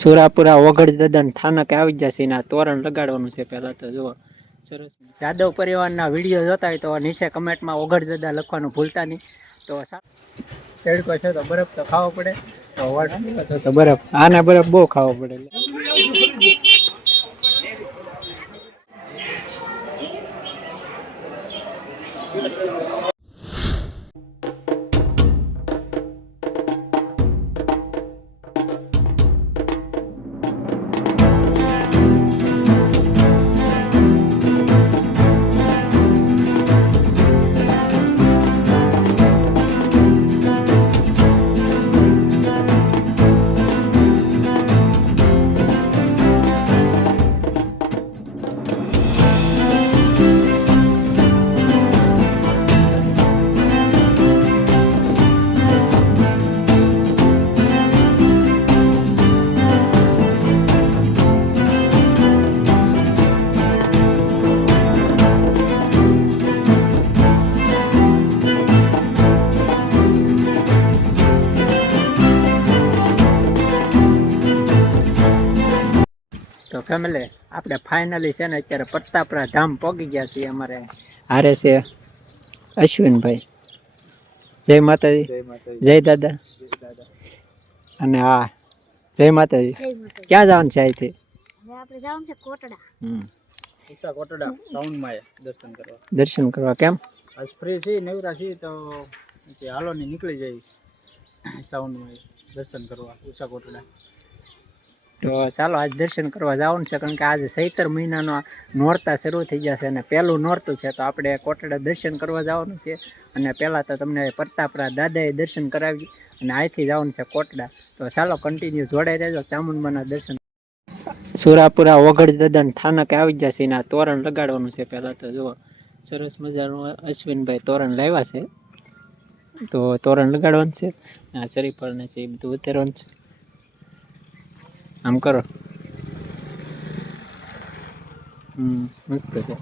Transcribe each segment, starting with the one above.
સુરાપુરા ઓગળ દદન સ્થાનકે આવી જશે ને તોરણ લગાડવાનું છે. પહેલા તો જુઓ સરસ જાદવ પરિવારના વિડીયો જોતા હોય તો નીચે કમેન્ટમાં ઓગળ દદા લખવાનું ભૂલતા નહીં. તો તડકો છે તો બરફ તો ખાવો પડે, તો બરફ આને બરફ બહુ ખાવો પડે. તો ફેમિલી આપણે ફાઇનલી છે ને અત્યારે પ્રતાપરા ધામ પહોંચી ગયા છીએ. અમારે હારે છે અશ્વિનભાઈ. જય માતાજી. જય દાદા. અને હા જય માતાજી. ક્યાં જવાનું છે અહીંથી? આપણે જવાનું છે કોટડા. ઉષા કોટડા સાઉન્ડમાં દર્શન કરવા. દર્શન કરવા કેમ? આજ ફ્રી છે, નવરા છે તો હાલો ને નીકળી જાય સાઉન્ડમાં દર્શન કરવા ઉષા કોટડા. તો ચાલો આજ દર્શન કરવા જવાનું છે, કારણ કે આજે ચૈત્ર મહિનાનો નોરતા શરૂ થઈ જશે અને પહેલું નોરતું છે. તો આપણે કોટડા દર્શન કરવા જવાનું છે. અને પહેલાં તો તમને પ્રતાપરા દાદાએ દર્શન કરાવી અને અહીંથી જવાનું છે કોટડા. તો ચાલો કન્ટિન્યુ જોડાઈ રહેજો. ચામુંડમાના દર્શન સુરાપુરા ઓગળ દદન સ્થાનકે આવી જશે ને તોરણ લગાડવાનું છે. પહેલાં તો જુઓ સરસ મજાનું અશ્વિનભાઈ તોરણ લાવ્યા છે. તો તોરણ લગાડવાનું છે. આ શરીફળને છે એ બધું ઉતારવાનું છે. આમ કરો. મસ્ત છે.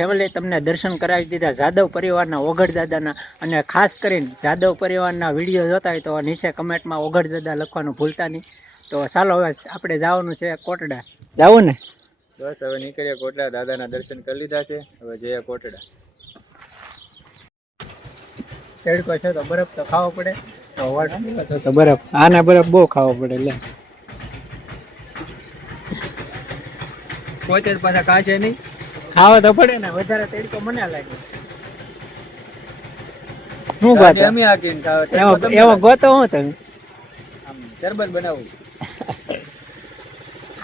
ફેમિલી તમને દર્શન કરાવી દીધા જાદવ પરિવારના ઓગળ દાદાના. અને ખાસ કરીને જાદવ પરિવારના વિડીયો જોતા હોય તો નીચે કમેન્ટમાં ઓગળ દાદા લખવાનું ભૂલતા નહીં. તો ચાલો હવે આપણે જવાનું છે કોટડા. જાવું ને? બસ હવે નીકળીએ કોટડા. દાદાના દર્શન કરી લીધા છે, હવે જઈએ કોટડા. તડકો છે તો બરફ તો ખાવો પડે, તો બરફ આને બરફ બહુ ખાવો પડે. લે પોતે પાછા કાશે નહીં, ખાવા તો પડે ને. વધારે તડકો મને લાગે. શું ગોતો અમે આકીને ખાવ એવો ગોતો હું તમે આમ શરબત બનાવું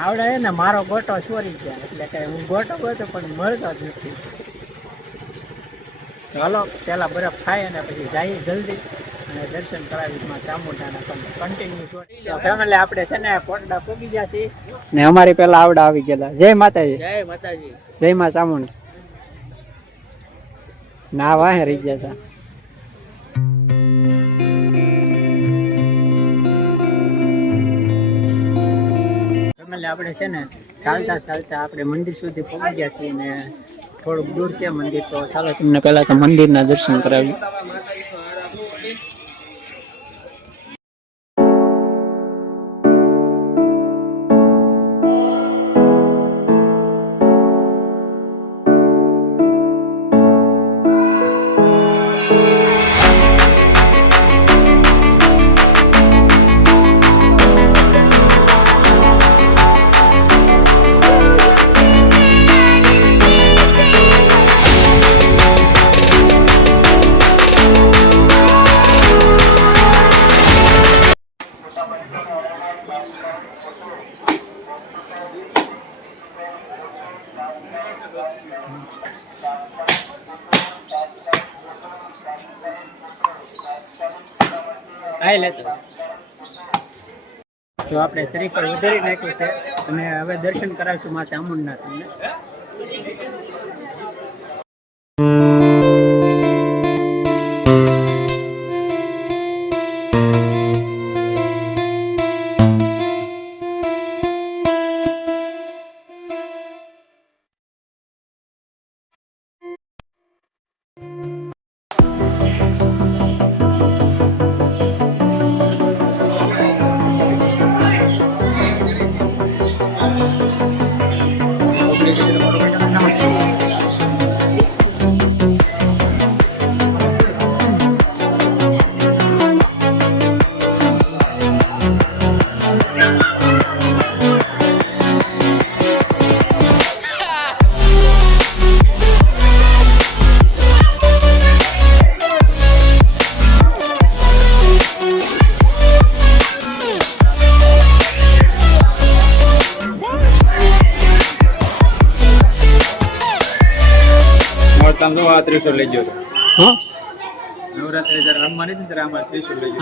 આવડે ને. મારો ગોટો સોરી ગયા એટલે કે હું ગોટો ગોતો પણ મળતો જ નથી. ચાલો પેલા બરફ ખાય અને પછી જઈએ જલ્દી અને દર્શન કરાવી ચામુંડાના. કન્ટિન્યુ ફેમિલી આપણે છે ને કોટડા પહોંચી ગયા છીએ ને અમારી પેલા આવડા આવી ગયેલા. જય માતાજી. જય માતાજી. જય માં ચામુંડ. ના વાહે રહી ગયા હતા. ફેમિલી આપણે છે ને ચાલતા ચાલતા આપણે મંદિર સુધી પહોંચી ગયા છીએ ને થોડુંક દૂર છે મંદિર. તો ચાલો તમને પહેલા તો મંદિરના દર્શન કરાવી. આય લેતો તો આપણે શ્રીફળ વધારી નાખ્યું છે અને હવે દર્શન કરાવશું માં ચામુંડના તમને.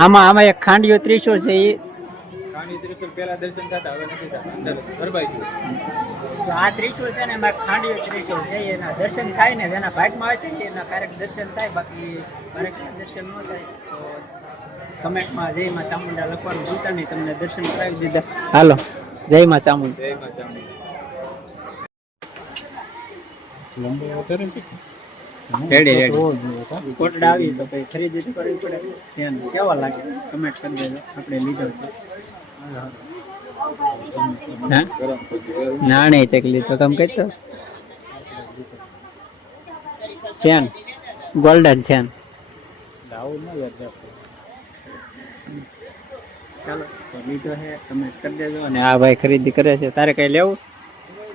આમાં એક ખાંડિયો ત્રિશુળ છે એ આ ત્રિશુળ છે ને એમાં ખાંડિયો ત્રિશુળ છે એના દર્શન થાય ને જેના ભાગમાં હશે ને એના ક્યારેક દર્શન થાય, બાકી ક્યારેક દર્શન ન થાય તો કમેન્ટમાં જય માં ચામુંડા લખવાનું ભૂલતા નહીં. તમને દર્શન કરાવી દીધા. હાલો જય માં ચામુંડા. જય માં ચામુંડા. કોટડા આવી તો પછી ખરીદી કરવી પડે. સેન કેવા લાગે કમેન્ટ કરી દેજો. આપણે લીધો છે નાણે તેકલી તો તમે કહેતો સેન ગોલ્ડન સેન. ચાલો તો લીધો છે કમેન્ટ કરી દેજો. અને આ ભાઈ ખરીદી કરે છે. તારે કઈ લેવું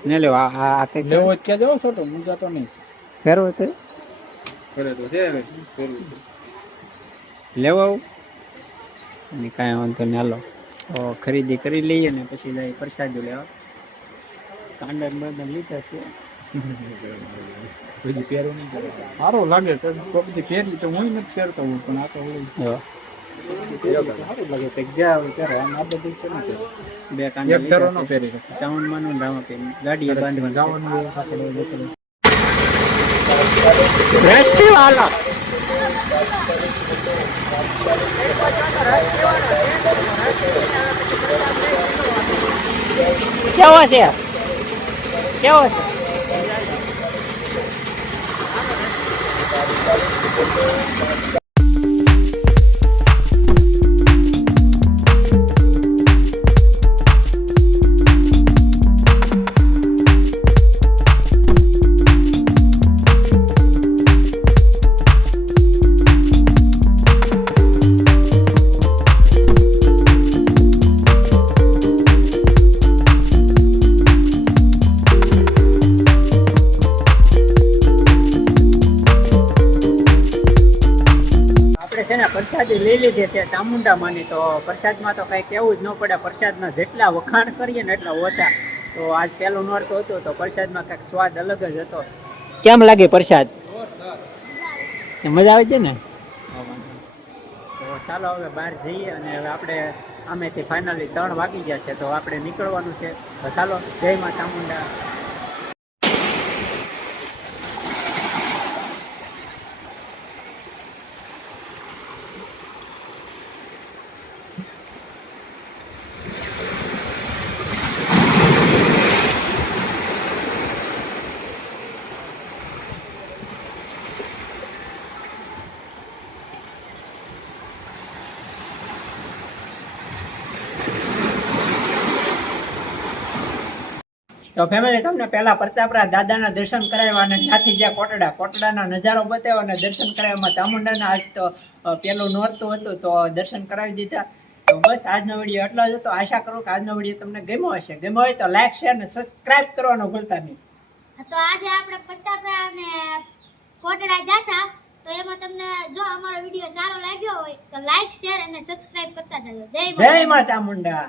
ને લેવો? આ કઈ લેવો જ ક્યાં જવો છોટો મુજા તો નહીં ફેરવો તો ફેરવો તો છે લેવો આવું અને કાંઈ વાંધો ને. હાલો તો ખરીદી કરી લઈએ ને પછી જાય પ્રસાદો લેવા. કાંડા બધા લીધા છે. પછી પહેરવું નહીં કરે સારું લાગે તો બધી પહેરી તો હું નથી પહેરતો હું પણ આ તો સારું લાગે તો ગયા ત્યારે આ બધું બે કાંડા પહેરી સાઉન્ડ માનું ડામાં પહેરી ગાડીએ બાંધવા જવાનું. રેસ્ટી વાલા કેવો છે કેવો છે? પ્રસાદી લઈ લીધી છે ચામુંડા માની. તો પ્રસાદમાં તો કઈ કેવું જ ન પડે. પ્રસાદના જેટલા વખાણ કરીએ ને એટલા ઓછા. તો આજ પહેલું નોરતું હતું તો પ્રસાદમાં કંઈક સ્વાદ અલગ જ હતો. કેમ લાગે પ્રસાદ? મજા આવે છે ને? તો ચાલો હવે બહાર જઈએ અને હવે આપણે આમેથી ફાઇનલી 3 વાગી ગયા છે તો આપણે નીકળવાનું છે. તો ચાલો જય માં ચામુંડા. તો ફેમિલી તમને પહેલા પ્રતાપરા દાદાના દર્શન કરાવ્યા અને ત્યાંથી જ્યાં કોટડાના નજારો બતાવ્યો અને દર્શન કરાવ્યામાં ચામુંડાના આજ તો પેલું નોરતું હતું તો દર્શન કરાવી દીધા. તો બસ આજનો વિડીયો એટલો જ હતો. આશા કરું કે આજનો વિડીયો તમને ગમ્યો હશે. ગમ્યો હોય તો લાઈક શેર અને સબસ્ક્રાઇબ કરવાનું ભૂલતા નહીં. તો આજે આપણે પ્રતાપરા અને કોટડા જાતા તો એમાં તમને જો અમારો વિડીયો સારો લાગ્યો હોય તો લાઈક શેર અને સબસ્ક્રાઇબ કરતા જજો. જય માં ચામુંડા.